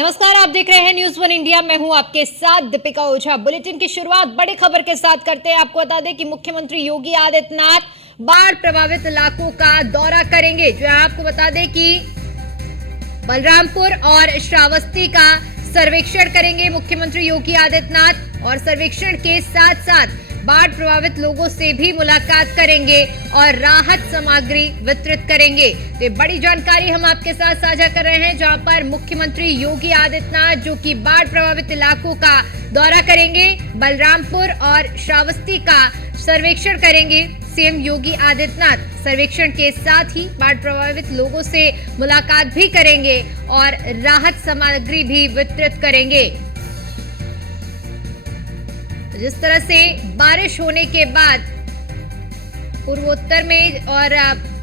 नमस्कार, आप देख रहे हैं न्यूज़ वन इंडिया। मैं हूं आपके साथ दीपिका ओझा। बुलेटिन की शुरुआत बड़ी खबर के साथ करते हैं। आपको बता दें कि मुख्यमंत्री योगी आदित्यनाथ बाढ़ प्रभावित इलाकों का दौरा करेंगे। जो आपको बता दें कि बलरामपुर और श्रावस्ती का सर्वेक्षण करेंगे मुख्यमंत्री योगी आदित्यनाथ, और सर्वेक्षण के साथ साथ बाढ़ प्रभावित लोगों से भी मुलाकात करेंगे और राहत सामग्री वितरित करेंगे। तो बड़ी जानकारी हम आपके साथ साझा कर रहे हैं, जहां पर मुख्यमंत्री योगी आदित्यनाथ जो कि बाढ़ प्रभावित इलाकों का दौरा करेंगे, बलरामपुर और श्रावस्ती का सर्वेक्षण करेंगे। सीएम योगी आदित्यनाथ सर्वेक्षण के साथ ही बाढ़ प्रभावित लोगों से मुलाकात भी करेंगे और राहत सामग्री भी वितरित करेंगे। जिस तरह से बारिश होने के बाद पूर्वोत्तर में और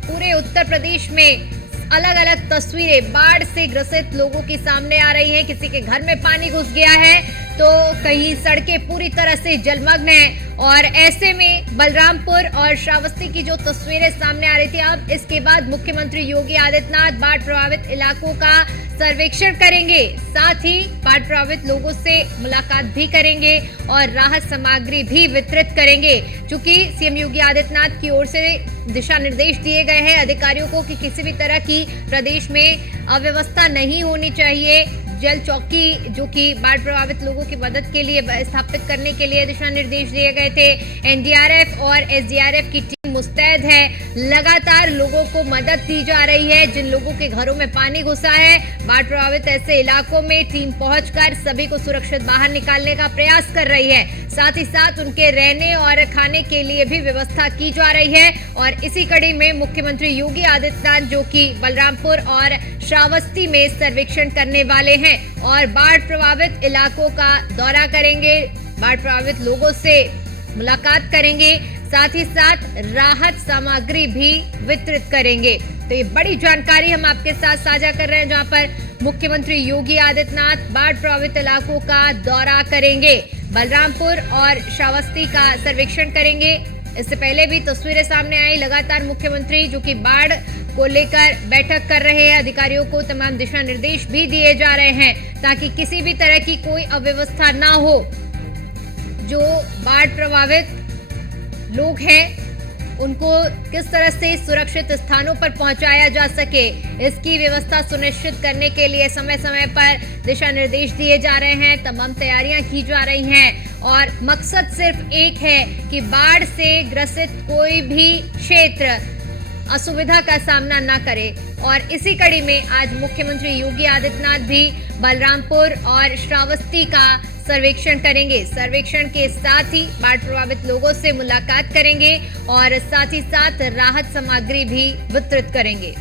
पूरे उत्तर प्रदेश में अलग अलग तस्वीरें बाढ़ से ग्रसित लोगों के सामने आ रही हैं। किसी के घर में पानी घुस गया है तो कहीं सड़कें पूरी तरह से जलमग्न हैं, और ऐसे में बलरामपुर और श्रावस्ती की जो तस्वीरें सामने आ रही थी, अब इसके बाद मुख्यमंत्री योगी आदित्यनाथ बाढ़ प्रभावित इलाकों का सर्वेक्षण करेंगे, साथ ही बाढ़ प्रभावित लोगों से मुलाकात भी करेंगे और राहत सामग्री भी वितरित करेंगे। चूंकि सीएम योगी आदित्यनाथ की ओर से दिशा निर्देश दिए गए हैं अधिकारियों को कि किसी भी तरह की प्रदेश में अव्यवस्था नहीं होनी चाहिए। जल चौकी जो कि बाढ़ प्रभावित लोगों की मदद के लिए स्थापित करने के लिए दिशा निर्देश दिए गए थे। एनडीआरएफ और एसडीआरएफ की टीम मुस्तैद है, लगातार लोगों को मदद दी जा रही है। जिन लोगों के घरों में पानी घुसा है, बाढ़ प्रभावित ऐसे इलाकों में टीम पहुंचकर सभी को सुरक्षित बाहर निकालने का प्रयास कर रही है। साथ ही साथ उनके रहने और खाने के लिए भी व्यवस्था की जा रही है। और इसी कड़ी में मुख्यमंत्री योगी आदित्यनाथ जो कि बलरामपुर और श्रावस्ती में सर्वेक्षण करने वाले हैं और बाढ़ प्रभावित इलाकों का दौरा करेंगे, बाढ़ प्रभावित लोगों से मुलाकात करेंगे, साथ ही साथ राहत सामग्री भी वितरित करेंगे। तो ये बड़ी जानकारी हम आपके साथ साझा कर रहे हैं, जहां पर मुख्यमंत्री योगी आदित्यनाथ बाढ़ प्रभावित इलाकों का दौरा करेंगे, बलरामपुर और श्रावस्ती का सर्वेक्षण करेंगे। इससे पहले भी तस्वीरें सामने आई, लगातार मुख्यमंत्री जो कि बाढ़ को लेकर बैठक कर रहे हैं, अधिकारियों को तमाम दिशा निर्देश भी दिए जा रहे हैं ताकि किसी भी तरह की कोई अव्यवस्था ना हो। जो बाढ़ प्रभावित लोग हैं उनको किस तरह से सुरक्षित स्थानों पर पहुंचाया जा सके, इसकी व्यवस्था सुनिश्चित करने के लिए समय समय पर दिशा निर्देश दिए जा रहे हैं, तमाम तैयारियां की जा रही हैं। और मकसद सिर्फ एक है कि बाढ़ से ग्रसित कोई भी क्षेत्र असुविधा का सामना न करे। और इसी कड़ी में आज मुख्यमंत्री योगी आदित्यनाथ भी बलरामपुर और श्रावस्ती का सर्वेक्षण करेंगे। सर्वेक्षण के साथ ही बाढ़ प्रभावित लोगों से मुलाकात करेंगे और साथ ही साथ राहत सामग्री भी वितरित करेंगे।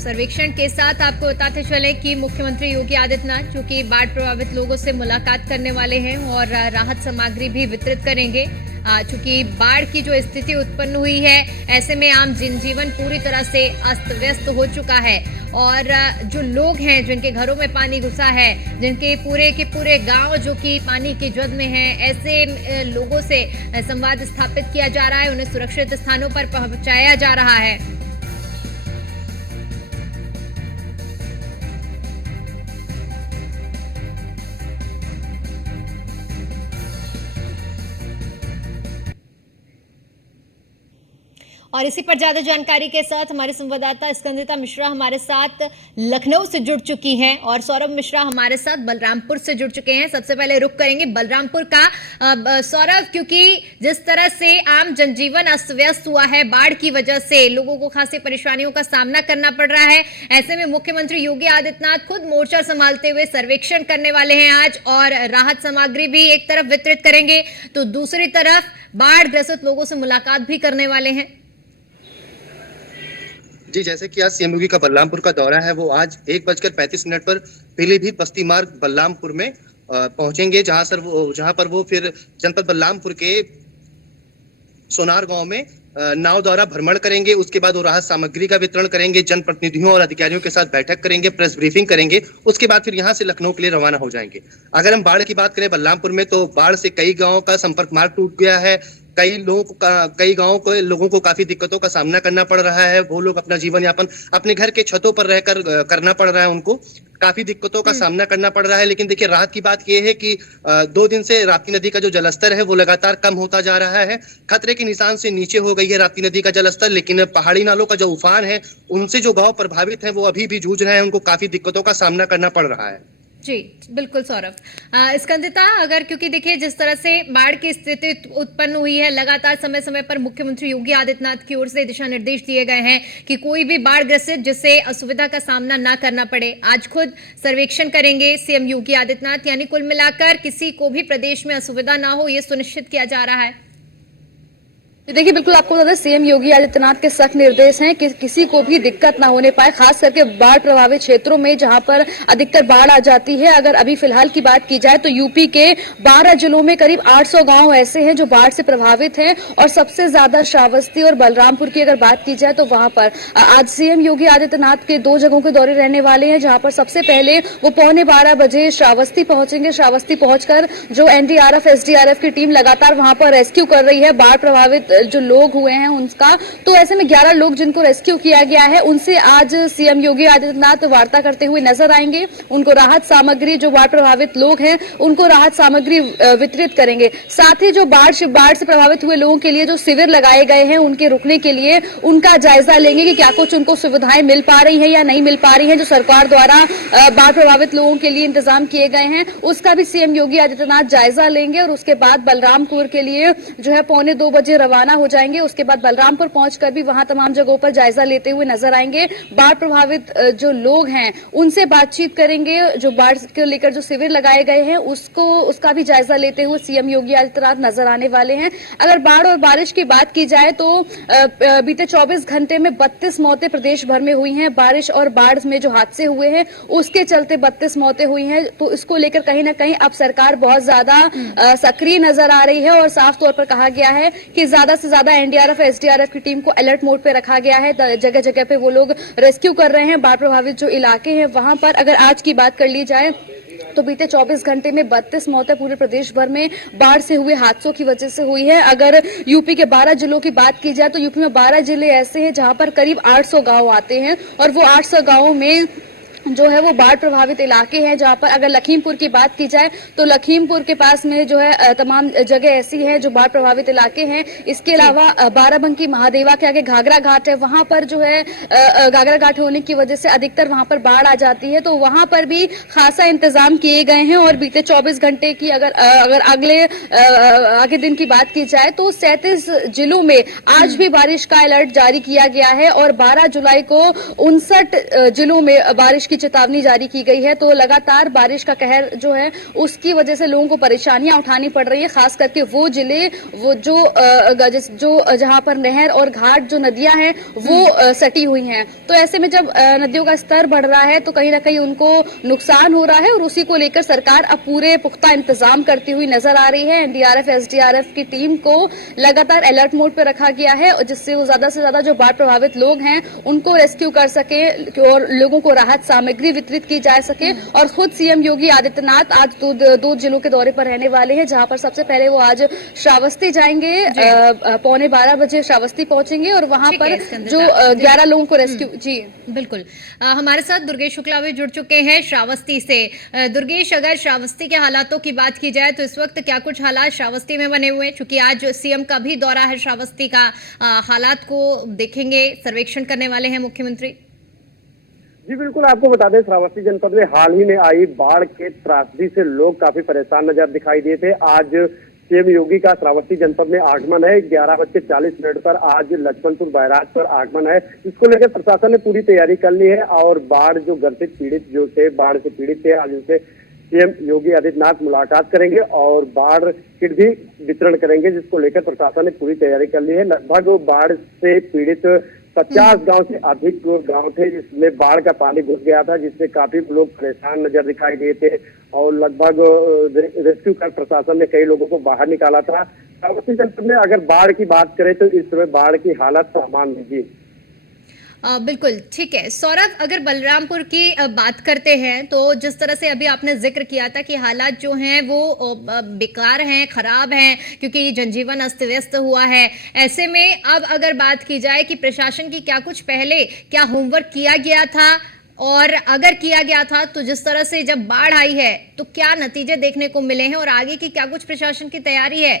सर्वेक्षण के साथ आपको बताते चले कि मुख्यमंत्री योगी आदित्यनाथ जो कि बाढ़ प्रभावित लोगों से मुलाकात करने वाले हैं और राहत सामग्री भी वितरित करेंगे। चूंकि बाढ़ की जो स्थिति उत्पन्न हुई है, ऐसे में आम जनजीवन पूरी तरह से अस्त व्यस्त हो चुका है और जो लोग हैं जिनके घरों में पानी घुसा है, जिनके पूरे के पूरे गांव जो कि पानी की जद में हैं, ऐसे लोगों से संवाद स्थापित किया जा रहा है, उन्हें सुरक्षित स्थानों पर पहुंचाया जा रहा है। और इसी पर ज्यादा जानकारी के साथ हमारे संवाददाता स्कंदिता मिश्रा हमारे साथ लखनऊ से जुड़ चुकी हैं और सौरभ मिश्रा हमारे साथ बलरामपुर से जुड़ चुके हैं। सबसे पहले रुख करेंगे बलरामपुर का। सौरभ, क्योंकि जिस तरह से आम जनजीवन अस्त व्यस्त हुआ है, बाढ़ की वजह से लोगों को खासी परेशानियों का सामना करना पड़ रहा है, ऐसे में मुख्यमंत्री योगी आदित्यनाथ खुद मोर्चा संभालते हुए सर्वेक्षण करने वाले हैं आज और राहत सामग्री भी एक तरफ वितरित करेंगे तो दूसरी तरफ बाढ़ ग्रसित लोगों से मुलाकात भी करने वाले हैं। जी, जैसे कि आज सीएम योगी का बलरामपुर का दौरा है, वो आज 1:35 पर पीलीभीत बस्ती मार्ग बलरामपुर में पहुंचेंगे, जहां पर वो फिर जनपद बलरामपुर के सोनार गांव में नाव द्वारा भ्रमण करेंगे। उसके बाद वो राहत सामग्री का वितरण करेंगे, जनप्रतिनिधियों और अधिकारियों के साथ बैठक करेंगे, प्रेस ब्रीफिंग करेंगे। उसके बाद फिर यहाँ से लखनऊ के लिए रवाना हो जाएंगे। अगर हम बाढ़ की बात करें बलरामपुर में, तो बाढ़ से कई गांवों का संपर्क मार्ग टूट गया है। कई गांवों को लोगों को काफी दिक्कतों का सामना करना पड़ रहा है। वो लोग अपना जीवन यापन अपने घर के छतों पर रहकर करना पड़ रहा है। उनको काफी दिक्कतों का सामना करना पड़ रहा है। लेकिन देखिए, राहत की बात यह है कि 2 दिन से राप्ती नदी का जो जलस्तर है वो लगातार कम होता जा रहा है। खतरे के निशान से नीचे हो गई है राप्ती नदी का जलस्तर। लेकिन पहाड़ी नालों का जो उफान है, उनसे जो गांव प्रभावित है वो अभी भी जूझ रहे हैं। उनको काफी दिक्कतों का सामना करना पड़ रहा है। जी बिल्कुल सौरभ। स्कंदिता, अगर क्योंकि देखिए जिस तरह से बाढ़ की स्थिति उत्पन्न हुई है, लगातार समय समय पर मुख्यमंत्री योगी आदित्यनाथ की ओर से दिशा निर्देश दिए गए हैं कि कोई भी बाढ़ ग्रसित जिससे असुविधा का सामना ना करना पड़े। आज खुद सर्वेक्षण करेंगे सीएम योगी आदित्यनाथ, यानी कुल मिलाकर किसी को भी प्रदेश में असुविधा ना हो ये सुनिश्चित किया जा रहा है। देखिए, बिल्कुल आपको बता दें, सीएम योगी आदित्यनाथ के सख्त निर्देश हैं कि किसी को भी दिक्कत ना होने पाए, खास करके बाढ़ प्रभावित क्षेत्रों में जहां पर अधिकतर बाढ़ आ जाती है। अगर अभी फिलहाल की बात की जाए तो यूपी के 12 जिलों में करीब 800 गांव ऐसे हैं जो बाढ़ से प्रभावित हैं और सबसे ज्यादा श्रावस्ती और बलरामपुर की अगर बात की जाए तो वहां पर आज सीएम योगी आदित्यनाथ के 2 जगहों के दौरे रहने वाले हैं, जहां पर सबसे पहले वो 11:15 बजे श्रावस्ती पहुंचेंगे। श्रावस्ती पहुंचकर जो एनडीआरएफ एसडीआरएफ की टीम लगातार वहां पर रेस्क्यू कर रही है बाढ़ प्रभावित जो लोग हुए हैं उनका, तो ऐसे में 11 लोग जिनको रेस्क्यू किया गया है उनसे आज सीएम योगी आदित्यनाथ वार्ता करते हुए नजर आएंगे। उनको राहत सामग्री, जो बाढ़ प्रभावित लोग हैं उनको राहत सामग्री वितरित करेंगे। साथ ही जो बाढ़ से प्रभावित हुए लोगों के लिए जो शिविर लगाए गए हैं उनके रुकने के लिए उनका जायजा लेंगे कि क्या कुछ उनको सुविधाएं मिल पा रही है या नहीं मिल पा रही है, जो सरकार द्वारा बाढ़ प्रभावित लोगों के लिए इंतजाम किए गए हैं उसका भी सीएम योगी आदित्यनाथ जायजा लेंगे। और उसके बाद बलरामपुर के लिए जो है 1:45 बजे रवाना हो जाएंगे। उसके बाद बलरामपुर पहुंचकर भी वहां तमाम जगहों पर जायजा लेते हुए नजर आएंगे। बाढ़ प्रभावित जो लोग हैं उनसे बातचीत करेंगे। जो बाढ़ को लेकर जो शिविर लगाए गए हैं उसका भी जायजा लेते हुए सीएम योगी आदित्यनाथ नजर आने वाले हैं। अगर बाढ़ और बारिश की बात की जाए तो बीते 24 घंटे में 32 मौतें प्रदेश भर में हुई हैं। बारिश और बाढ़ में जो हादसे हुए हैं उसके चलते 32 मौतें हुई हैं। तो इसको लेकर कहीं ना कहीं अब सरकार बहुत ज्यादा सक्रिय नजर आ रही है और साफ तौर पर कहा गया है कि ज्यादा से ज्यादा एनडीआरएफ एसडीआरएफ की टीम को अलर्ट मोड पे रखा गया है। जगह जगह पे वो लोग रेस्क्यू कर रहे हैं। बाढ़ प्रभावित जो इलाके हैं वहां पर अगर आज की बात कर ली जाए तो बीते 24 घंटे में 32 मौतें पूरे प्रदेश भर में बाढ़ से हुए हादसों की वजह से हुई है। अगर यूपी के 12 जिलों की बात की जाए तो यूपी में 12 जिले ऐसे हैं जहां पर करीब 800 गांव आते हैं और वो 800 गांवों में जो है वो बाढ़ प्रभावित इलाके हैं। जहां पर अगर लखीमपुर की बात की जाए तो लखीमपुर के पास में जो है तमाम जगह ऐसी हैं जो बाढ़ प्रभावित इलाके हैं। इसके अलावा बाराबंकी महादेवा के आगे घाघरा घाट है, वहां पर जो है घाघरा घाट होने की वजह से अधिकतर वहां पर बाढ़ आ जाती है, तो वहां पर भी खासा इंतजाम किए गए हैं। और बीते 24 घंटे की अगर अगले आगे दिन की बात की जाए तो 37 जिलों में आज भी बारिश का अलर्ट जारी किया गया है और 12 जुलाई को 59 जिलों में बारिश की चेतावनी जारी की गई है। तो लगातार बारिश का कहर जो है उसकी वजह से लोगों को परेशानियां उठानी पड़ रही है, खास करके वो जिले वो जो जहां पर नहर और घाट जो नदियां हैं वो सटी हुई हैं। तो ऐसे में जब नदियों का स्तर बढ़ रहा है तो कहीं ना कहीं उनको नुकसान हो रहा है और उसी को लेकर सरकार अब पूरे पुख्ता इंतजाम करती हुई नजर आ रही है। एनडीआरएफ एसडीआरएफ की टीम को लगातार अलर्ट मोड पर रखा गया है जिससे वो ज्यादा से ज्यादा जो बाढ़ प्रभावित लोग हैं उनको रेस्क्यू कर सके और लोगों को राहत सामग्री वितरित की जा सके। और खुद सीएम योगी आदित्यनाथ आज 2 जिलों के दौरे पर रहने वाले हैं, जहां पर सबसे पहले वो आज श्रावस्ती जाएंगे, 11:15 बजे श्रावस्ती पहुंचेंगे और वहां पर जो 11 लोगों को रेस्क्यू। जी बिल्कुल, हमारे साथ दुर्गेश शुक्ला भी जुड़ चुके हैं श्रावस्ती से। दुर्गेश, अगर श्रावस्ती के हालातों की बात की जाए तो इस वक्त क्या कुछ हालात श्रावस्ती में बने हुए हैं, क्योंकि आज सीएम का भी दौरा है श्रावस्ती का, हालात को देखेंगे, सर्वेक्षण करने वाले हैं मुख्यमंत्री। जी बिल्कुल, आपको बता दें श्रावस्ती जनपद में हाल ही में आई बाढ़ के त्रासदी से लोग काफी परेशान नजर दिखाई दिए थे। आज सीएम योगी का श्रावस्ती जनपद में आगमन है। 11:40 पर आज लक्ष्मणपुर बैराज पर आगमन है। इसको लेकर प्रशासन ने पूरी तैयारी कर ली है और बाढ़ जो ग्रसित पीड़ित जो थे, बाढ़ से पीड़ित थे, आज उनसे सीएम योगी आदित्यनाथ मुलाकात करेंगे और बाढ़ किट भी वितरण करेंगे, जिसको लेकर प्रशासन ने पूरी तैयारी कर ली है। लगभग बाढ़ से पीड़ित 50 गांव से अधिक गांव थे जिसमें बाढ़ का पानी घुस गया था, जिससे काफी लोग परेशान नजर दिखाई दिए थे और लगभग रेस्क्यू कर प्रशासन ने कई लोगों को बाहर निकाला था। श्रावस्ती जनपद में अगर बाढ़ की बात करें तो इस समय बाढ़ की हालत सामान्य जी। बिल्कुल ठीक है सौरभ, अगर बलरामपुर की बात करते हैं तो जिस तरह से अभी आपने जिक्र किया था कि हालात जो हैं वो बेकार हैं, खराब हैं, क्योंकि जनजीवन अस्त व्यस्त हुआ है। ऐसे में अब अगर बात की जाए कि प्रशासन की क्या कुछ पहले क्या होमवर्क किया गया था, और अगर किया गया था तो जिस तरह से जब बाढ़ आई है तो क्या नतीजे देखने को मिले हैं और आगे की क्या कुछ प्रशासन की तैयारी है?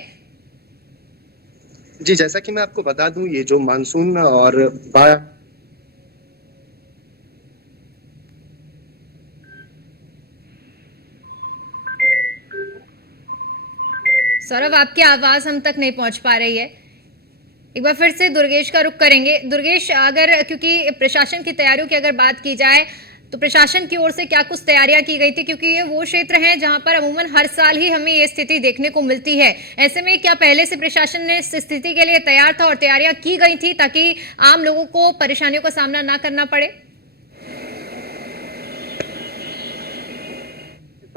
जी, जैसा कि मैं आपको बता दूं, ये जो मानसून और बाढ़ सौरभ, आपकी आवाज हम तक नहीं पहुंच पा रही है। एक बार फिर से दुर्गेश का रुख करेंगे। दुर्गेश, अगर क्योंकि प्रशासन की तैयारियों की अगर बात की जाए तो प्रशासन की ओर से क्या कुछ तैयारियां की गई थी, क्योंकि ये वो क्षेत्र हैं जहां पर अमूमन हर साल ही हमें ये स्थिति देखने को मिलती है। ऐसे में क्या पहले से प्रशासन ने इस स्थिति के लिए तैयार था और तैयारियां की गई थी ताकि आम लोगों को परेशानियों का सामना ना करना पड़े?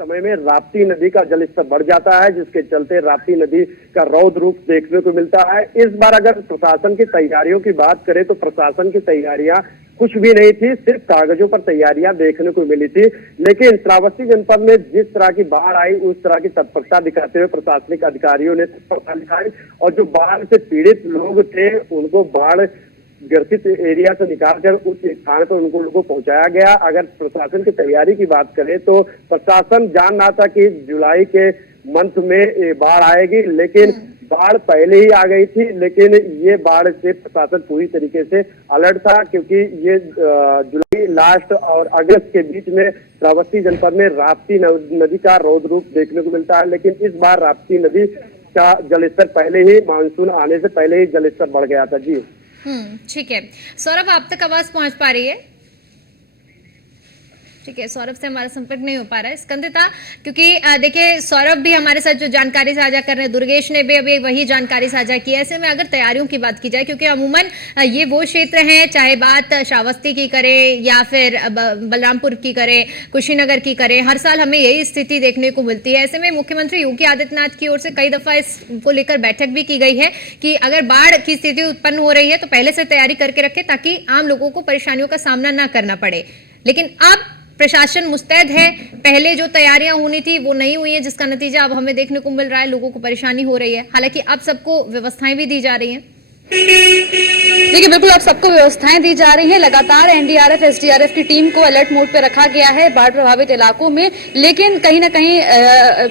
समय में राप्ती नदी का जलस्तर बढ़ जाता है, जिसके चलते राप्ती नदी का रौद्र रूप देखने को मिलता है। इस बार अगर प्रशासन की तैयारियों की बात करें तो प्रशासन की तैयारियां कुछ भी नहीं थी, सिर्फ कागजों पर तैयारियां देखने को मिली थी। लेकिन श्रावस्ती जनपद में जिस तरह की बाढ़ आई उस तरह की तत्परता दिखाते हुए प्रशासनिक अधिकारियों ने तत्परता दिखाई और जो बाढ़ से पीड़ित लोग थे उनको बाढ़ ग्रसित एरिया से निकालकर उस स्थान पर उनको लोगों को पहुंचाया गया। अगर प्रशासन की तैयारी की बात करें तो प्रशासन जान रहा था कि जुलाई के मंथ में बाढ़ आएगी, लेकिन बाढ़ पहले ही आ गई थी। लेकिन ये बाढ़ से प्रशासन पूरी तरीके से अलर्ट था, क्योंकि ये जुलाई लास्ट और अगस्त के बीच में श्रावस्ती जनपद में राप्ती नदी का रौद्र रूप देखने को मिलता है। लेकिन इस बार राप्ती नदी का जलस्तर पहले ही, मानसून आने से पहले ही जलस्तर बढ़ गया था जी। ठीक है सौरभ, आप तक आवाज पहुंच पा रही है? ठीक है, सौरभ से हमारा संपर्क नहीं हो पा रहा है। स्कंदिता, क्योंकि देखिए सौरभ भी हमारे साथ जो जानकारी साझा कर रहे हैं, दुर्गेश ने भी अभी वही जानकारी साझा की है। ऐसे में अगर तैयारियों की बात की जाए, क्योंकि अमूमन ये वो क्षेत्र हैं, चाहे बात श्रावस्ती की करें या फिर बलरामपुर की करें, कुशीनगर की करें, हर साल हमें यही स्थिति देखने को मिलती है। ऐसे में मुख्यमंत्री योगी आदित्यनाथ की ओर से कई दफा इसको लेकर बैठक भी की गई है कि अगर बाढ़ की स्थिति उत्पन्न हो रही है तो पहले से तैयारी करके रखे ताकि आम लोगों को परेशानियों का सामना न करना पड़े। लेकिन अब प्रशासन मुस्तैद है, पहले जो तैयारियां होनी थी वो नहीं हुई है, जिसका नतीजा अब हमें देखने को मिल रहा है, लोगों को परेशानी हो रही है। हालांकि अब सबको व्यवस्थाएं भी दी जा रही हैं। देखिए बिल्कुल अब सबको व्यवस्थाएं दी जा रही हैं। लगातार एनडीआरएफ एसडीआरएफ की टीम को अलर्ट मोड पे रखा गया है बाढ़ प्रभावित इलाकों में, लेकिन कहीं ना कहीं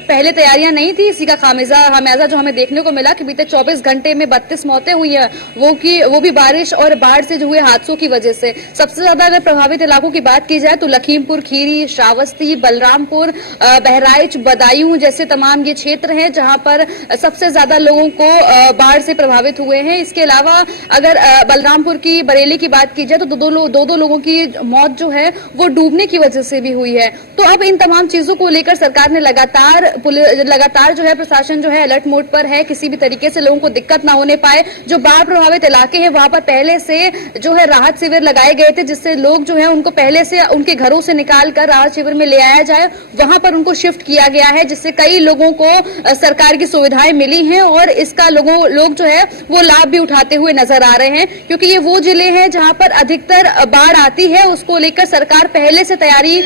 पहले तैयारियां नहीं थी। इसी का खामियाजा जो हमें देखने को मिला कि बीते 24 घंटे में 32 मौतें हुई है, वो भी बारिश और बाढ़ से जो हुए हादसों की वजह से। सबसे ज्यादा अगर प्रभावित इलाकों की बात की जाए तो लखीमपुर खीरी, श्रावस्ती, बलरामपुर, बहराइच, बदायूं जैसे तमाम ये क्षेत्र हैं जहां पर सबसे ज्यादा लोगों को बाढ़ से प्रभावित हुए हैं। इसके अलावा अगर बलरामपुर की, बरेली की बात की जाए तो दो लोगों की मौत जो है वो डूबने की वजह से भी हुई है। तो अब इन तमाम चीजों को लेकर सरकार ने लगातार जो है प्रशासन जो है अलर्ट मोड पर है, किसी भी तरीके से लोगों को दिक्कत ना होने पाए। जो बाढ़ प्रभावित इलाके हैं वहां पर पहले से जो है राहत शिविर लगाए गए थे, जिससे लोग जो है उनको पहले से उनके घरों से निकाल कर राहत शिविर में ले आया जाए, वहां पर उनको शिफ्ट किया गया है, जिससे कई लोगों को सरकार की सुविधाएं मिली हैं और इसका लोग जो है वो लाभ भी उठाते हुए नजर आ रहे हैं। क्योंकि ये वो जिले हैं जहां पर अधिकतर बाढ़ आती है, उसको लेकर सरकार पहले से तैयारी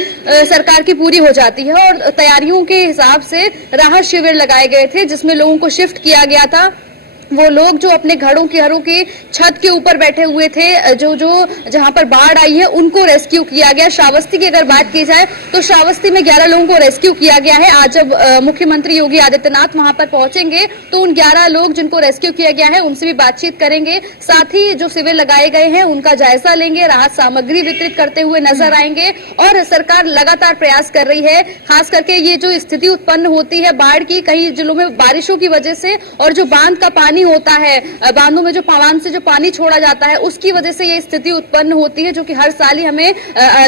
सरकार की पूरी हो जाती है और तैयारियों के हिसाब से राहत शिविर लगाए गए थे जिसमें लोगों को शिफ्ट किया गया था। वो लोग जो अपने घरों की छत के ऊपर बैठे हुए थे, जो जहां पर बाढ़ आई है, उनको रेस्क्यू किया गया। श्रावस्ती की अगर बात की जाए तो श्रावस्ती में 11 लोगों को रेस्क्यू किया गया है। आज जब मुख्यमंत्री योगी आदित्यनाथ वहां पर पहुंचेंगे तो उन 11 लोग जिनको रेस्क्यू किया गया है उनसे भी बातचीत करेंगे, साथ ही जो शिविर लगाए गए हैं उनका जायजा लेंगे, राहत सामग्री वितरित करते हुए नजर आएंगे। और सरकार लगातार प्रयास कर रही है, खास करके ये जो स्थिति उत्पन्न होती है बाढ़ की कई जिलों में बारिशों की वजह से, और जो बांध का पानी पानी होता है, बांधों में जो बांध से जो पानी छोड़ा जाता है, उसकी वजह से ये स्थिति उत्पन्न होती है, जो कि हर साल ही हमें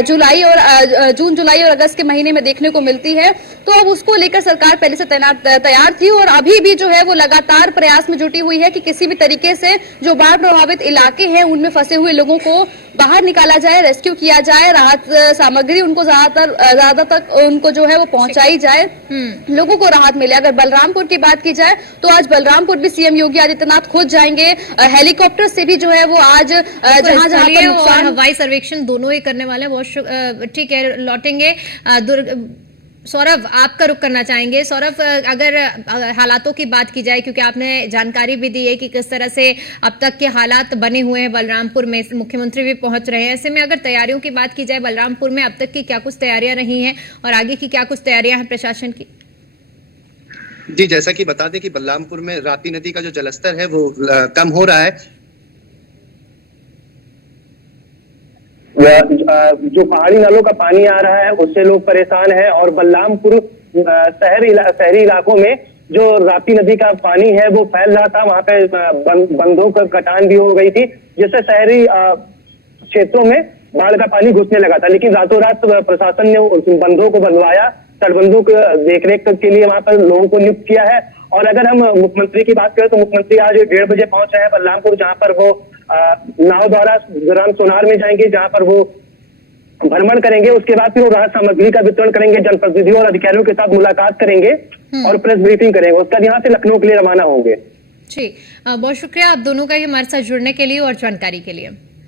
जून जुलाई और अगस्त के महीने में देखने को मिलती है। तो अब उसको लेकर सरकार पहले से तैयार थी और अभी भी जो है वो लगातार प्रयास में जुटी हुई है कि किसी भी तरीके से जो बाढ़ प्रभावित इलाके हैं उनमें फंसे हुए लोगों को बाहर निकाला जाए, रेस्क्यू किया जाए, राहत सामग्री उनको ज्यादा तक उनको जो है वो पहुंचाई जाए, लोगों को राहत मिले। अगर बलरामपुर की बात की जाए तो आज बलरामपुर भी सीएम योगी आदित्यनाथ खुद जाएंगे, हेलीकॉप्टर से भी जो है वो आज जहां जहां पर नुकसान, हवाई सर्वेक्षण दोनों ही करने वाले हैं। बहुत ठीक है, लौटेंगे। सौरभ, आपका रुख करना चाहेंगे। सौरभ, अगर हालातों की बात की जाए, क्योंकि आपने जानकारी भी दी है कि किस तरह से अब तक के हालात बने हुए हैं बलरामपुर में, मुख्यमंत्री भी पहुंच रहे हैं, ऐसे में अगर तैयारियों की बात की जाए बलरामपुर में अब तक की क्या कुछ तैयारियां रही हैं और आगे की क्या कुछ तैयारियां हैं प्रशासन की? जी, जैसा कि बता दें कि बलरामपुर में राप्ती नदी का जो जलस्तर है वो कम हो रहा है। जो पहाड़ी नालों का पानी आ रहा है उससे लोग परेशान हैं और बलरामपुर शहरी इलाकों में जो राप्ती नदी का पानी है वो फैल रहा था, वहां पे बंधों का कटान भी हो गई थी, जिससे शहरी क्षेत्रों में बाढ़ का पानी घुसने लगा था। लेकिन रातों रात प्रशासन ने बंधों को बंधवाया, तटबंधों के देखरेख के लिए वहां पर लोगों को नियुक्त किया है। और अगर हम मुख्यमंत्री की बात करें तो मुख्यमंत्री आज 1:30 बजे पहुंच रहे हैं बलरामपुर, जहां पर वो नाव द्वारा दौरान सोनार में जाएंगे, जहां पर वो भ्रमण करेंगे। उसके बाद फिर वो राहत सामग्री का वितरण करेंगे, जनप्रतिनिधियों और अधिकारियों के साथ मुलाकात करेंगे और प्रेस ब्रीफिंग करेंगे। उसके बाद यहाँ से लखनऊ के लिए रवाना होंगे। जी, बहुत शुक्रिया आप दोनों का हमारे साथ जुड़ने के लिए और जानकारी के लिए।